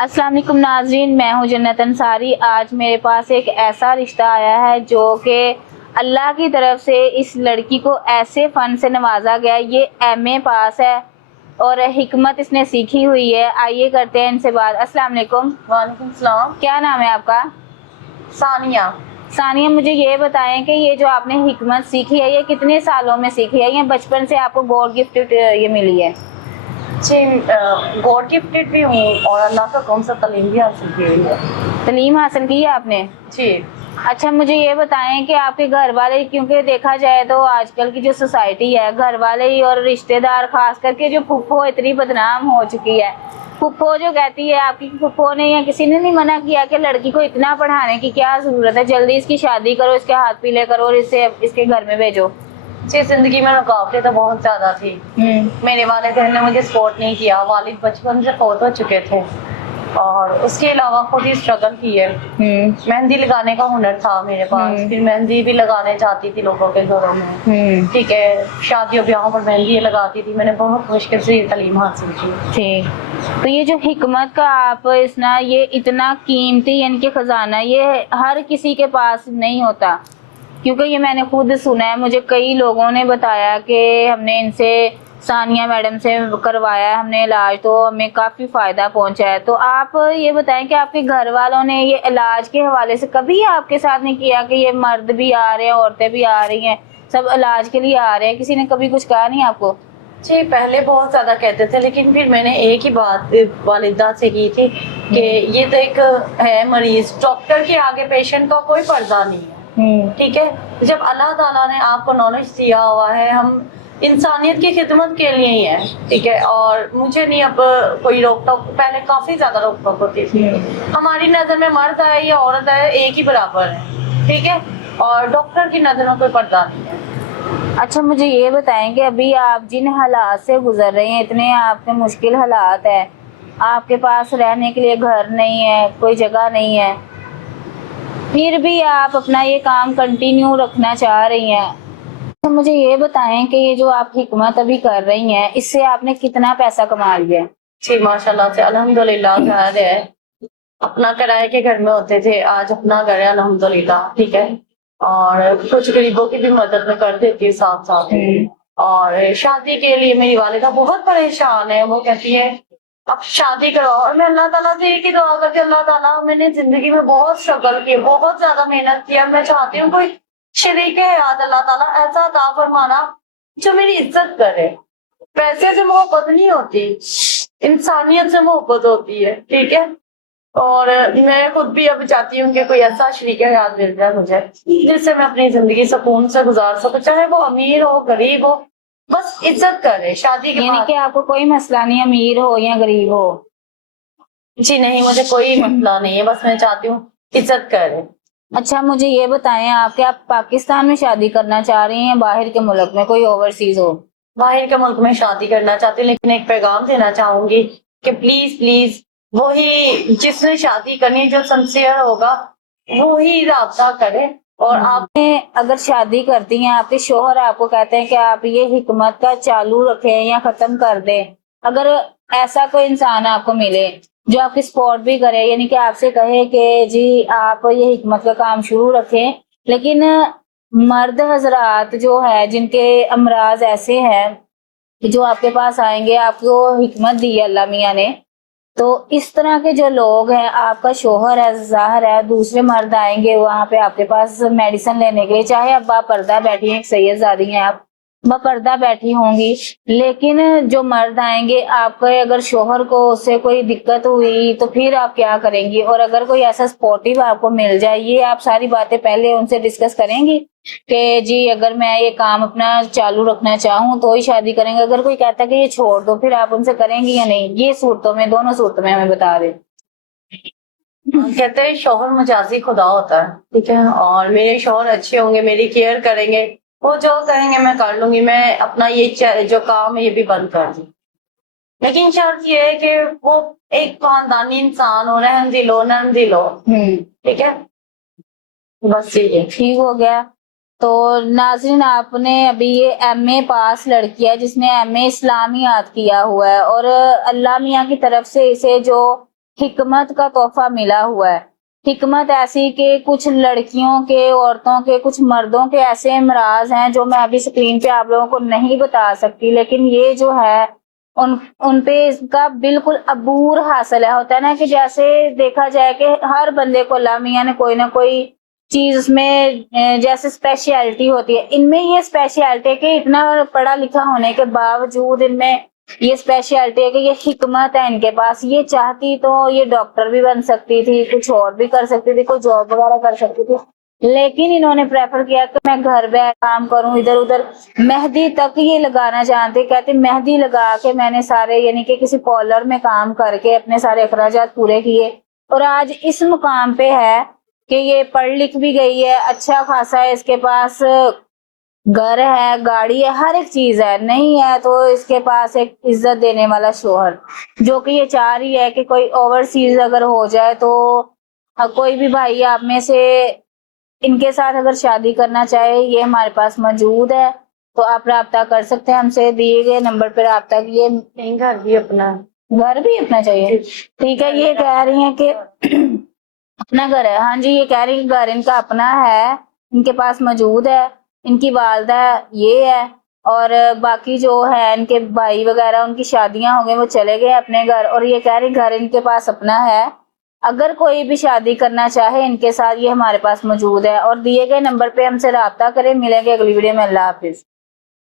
अस्सलाम वालेकुम नाज़रीन, मैं हूँ जन्नत अंसारी। आज मेरे पास एक ऐसा रिश्ता आया है जो कि अल्लाह की तरफ से इस लड़की को ऐसे फ़न से नवाजा गया। ये एमए पास है और हिकमत इसने सीखी हुई है। आइए करते हैं इनसे बात। अस्सलाम वालेकुम। वालेकुम सलाम। क्या नाम है आपका? सानिया। सानिया, मुझे ये बताएं कि ये जो आपने हिकमत सीखी है ये कितने सालों में सीखी है या बचपन से आपको गॉड गिफ्टेड ये मिली है? जी, गॉड गिफ्टेड भी हूँ और अल्लाह का कौन सा तालीम भी हासिल की हुई है। तालीम हासिल की है आपने? जी। अच्छा, मुझे ये बताएं कि आपके घर वाले, क्योंकि देखा जाए तो आजकल की जो सोसाइटी है, घर वाले ही और रिश्तेदार, खास करके जो फुप्पो इतनी बदनाम हो चुकी है। फुप्पो जो कहती है, आपकी फुप्पो ने या किसी ने नहीं मना किया कि लड़की को इतना पढ़ाने की क्या जरूरत है, जल्दी इसकी शादी करो, इसके हाथ पीले करो और इसे इसके घर में भेजो? जी, जिंदगी में रुकावटें तो बहुत ज्यादा थी। मेरे वालिदैन ने मुझे सपोर्ट नहीं किया। वालिद बचपन से फौत हो चुके थे और उसके अलावा खुद ही स्ट्रगल की है। मेहंदी लगाने का हुनर था मेरे पास, फिर मेहंदी भी लगाने जाती थी लोगों के घरों में। ठीक है, शादियों ब्याहों पर मेहंदी लगाती थी। मैंने बहुत मुश्किल से ये तालीम हासिल की। ठीक, तो ये जो हिकमत का आप इसना ये इतना कीमती यानी कि खजाना, ये हर किसी के पास नहीं होता, क्योंकि ये मैंने खुद सुना है। मुझे कई लोगों ने बताया कि हमने इनसे, सानिया मैडम से करवाया हमने इलाज, तो हमें काफ़ी फ़ायदा पहुंचा है। तो आप ये बताएं कि आपके घर वालों ने ये इलाज के हवाले से कभी आपके साथ नहीं किया कि ये मर्द भी आ रहे हैं, औरतें भी आ रही हैं, सब इलाज के लिए आ रहे हैं? किसी ने कभी कुछ कहा नहीं आपको? जी, पहले बहुत ज्यादा कहते थे, लेकिन फिर मैंने एक ही बात वालिदा से की थी कि ये तो एक है मरीज, डॉक्टर के आगे पेशेंट का कोई पर्दा नहीं है। ठीक है, जब अल्लाह ताला ने आपको नॉलेज दिया हुआ है, हम इंसानियत की खिदमत के लिए ही है। ठीक है, और मुझे नहीं अब कोई रोक टोक, पहले काफी ज्यादा रोक टोक होती थी। हमारी नजर में मर्द है या औरत है एक ही बराबर है। ठीक है, और डॉक्टर की नजर में कोई पर्दा नहीं है। अच्छा, मुझे ये बताएं कि अभी आप जिन हालात से गुजर रहे हैं, इतने आपके मुश्किल हालात है, आपके पास रहने के लिए घर नहीं है, कोई जगह नहीं है, फिर भी आप अपना ये काम कंटिन्यू रखना चाह रही हैं। तो मुझे ये बताएं कि ये जो आप हिकमत अभी कर रही हैं, इससे आपने कितना पैसा कमा लिया? जी, माशाल्लाह से अल्हम्दुलिल्लाह घर है। अपना किराए के घर में होते थे, आज अपना घर है अल्हम्दुलिल्लाह। ठीक है, और कुछ गरीबों की भी मदद में कर देती है साथ साथ। और शादी के लिए मेरी वालिदा बहुत परेशान है। वो कहती है अब शादी करो, और मैं अल्लाह ताला से एक ही दुआ करती हूँ, अल्लाह ताला, मैंने जिंदगी में बहुत स्ट्रगल किया, बहुत ज्यादा मेहनत किया, मैं चाहती हूँ कोई शरीक हयात अल्लाह ताला ऐसा अता फरमाना जो मेरी इज्जत करे। पैसे से मोहब्बत नहीं होती, इंसानियत से मोहब्बत होती है। ठीक है, और मैं खुद भी अब चाहती हूँ कि कोई ऐसा शरीक हयात मिल जाए मुझे जिससे मैं अपनी जिंदगी सुकून से गुजार सकूं, चाहे वो अमीर हो गरीब हो, बस इज्जत करे शादी के यानी बाद। कि आपको कोई मसला नहीं अमीर हो या गरीब हो? जी नहीं, मुझे कोई मसला नहीं है, बस मैं चाहती हूँ इज्जत करे। अच्छा, मुझे ये बताएं आप पाकिस्तान में शादी करना चाह रही हैं या बाहर के मुल्क में, कोई ओवरसीज हो? बाहर के मुल्क में शादी करना चाहती हूँ, लेकिन एक पैगाम देना चाहूंगी कि प्लीज प्लीज वही जिसने शादी करनी, जो सिंसियर होगा वही राब्ता करे। और आप अगर शादी करती हैं, आपके शोहर आपको कहते हैं कि आप ये हिकमत का चालू रखें या खत्म कर दें, अगर ऐसा कोई इंसान आपको मिले जो आपकी सपोर्ट भी करे, यानी कि आपसे कहे कि जी आप ये हिकमत का काम शुरू रखें, लेकिन मर्द हजरात जो है जिनके अमराज ऐसे हैं कि जो आपके पास आएंगे, आपको हिकमत दी है अल्लाह मियाँ ने, तो इस तरह के जो लोग हैं, आपका शोहर है, जाहिर है दूसरे मर्द आएंगे वहां पे आपके पास मेडिसिन लेने के लिए, चाहे अब आप पर्दा बैठी हैं, एक सैयदजादी हैं आप, पर्दा बैठी होंगी, लेकिन जो मर्द आएंगे, आपके अगर शोहर को उससे कोई दिक्कत हुई तो फिर आप क्या करेंगी? और अगर कोई ऐसा सपोर्टिव आपको मिल जाए, ये आप सारी बातें पहले उनसे डिस्कस करेंगी कि जी अगर मैं ये काम अपना चालू रखना चाहूँ तो ही शादी करेंगे, अगर कोई कहता है कि ये छोड़ दो, फिर आप उनसे करेंगी या नहीं? ये सूरतों में, दोनों सूरतों में हमें बता दें। कहते हैं शोहर मजाजी खुदा होता है। ठीक है, और मेरे शोहर अच्छे होंगे, मेरी केयर करेंगे, वो जो कहेंगे मैं कर लूंगी, मैं अपना ये जो काम है ये भी बंद कर दूं। लेकिन शर्त ये है कि वो एक खानदानी इंसान हो, रहम दिल हो, नरम दिल हो। ठीक है, बस ये ठीक हो गया। तो नाज़रीन, आपने अभी ये एमए पास लड़की है जिसने एमए इस्लामियात किया हुआ है और अल्लाह मियाँ की तरफ से इसे जो हिकमत का तोहफा मिला हुआ है। हिकमत ऐसी कि कुछ लड़कियों के, औरतों के, कुछ मर्दों के ऐसे इमराज हैं जो मैं अभी स्क्रीन पे आप लोगों को नहीं बता सकती, लेकिन ये जो है उन पे इसका बिल्कुल अबूर हासिल है। होता है ना कि जैसे देखा जाए कि हर बंदे को अल्लाह मियां ने कोई ना कोई चीज उसमें जैसे स्पेशलिटी होती है, इनमें ये स्पेशलिटी है कि इतना पढ़ा लिखा होने के बावजूद इनमें ये स्पेशलिटी है कि ये हिकमत है इनके पास। ये चाहती तो ये डॉक्टर भी बन सकती थी, कुछ और भी कर सकती थी, कोई जॉब वगैरह कर सकती थी, लेकिन इन्होंने प्रेफर किया कि मैं घर बैठ काम करूं, इधर उधर। मेहंदी तक ये लगाना जानते, कहते मेहंदी लगा के मैंने सारे यानी कि किसी पार्लर में काम करके अपने सारे अखराजात पूरे किए और आज इस मुकाम पे है कि ये पढ़ लिख भी गई है, अच्छा खासा है, इसके पास घर है, गाड़ी है, हर एक चीज है। नहीं है तो इसके पास एक इज्जत देने वाला शोहर, जो कि ये चाह रही है कि कोई ओवरसीज अगर हो जाए तो कोई भी भाई आप में से इनके साथ अगर शादी करना चाहे, ये हमारे पास मौजूद है, तो आप राब्ता कर सकते हैं हमसे, दिए गए नंबर पर राब्ता किए। घर भी अपना, घर भी अपना चाहिए, ठीक है। ये कह रही हैं कि अपना घर है, हाँ जी, ये कह रही है घर इनका अपना है, इनके पास मौजूद है, इनकी वालदा ये है और बाकी जो है इनके भाई वगैरह उनकी शादियां हो गई, वो चले गए अपने घर, और ये कह रही घर इनके पास अपना है। अगर कोई भी शादी करना चाहे इनके साथ, ये हमारे पास मौजूद है, और दिए गए नंबर पे हमसे राब्ता करें। मिलेंगे अगली वीडियो में। अल्लाह हाफिज।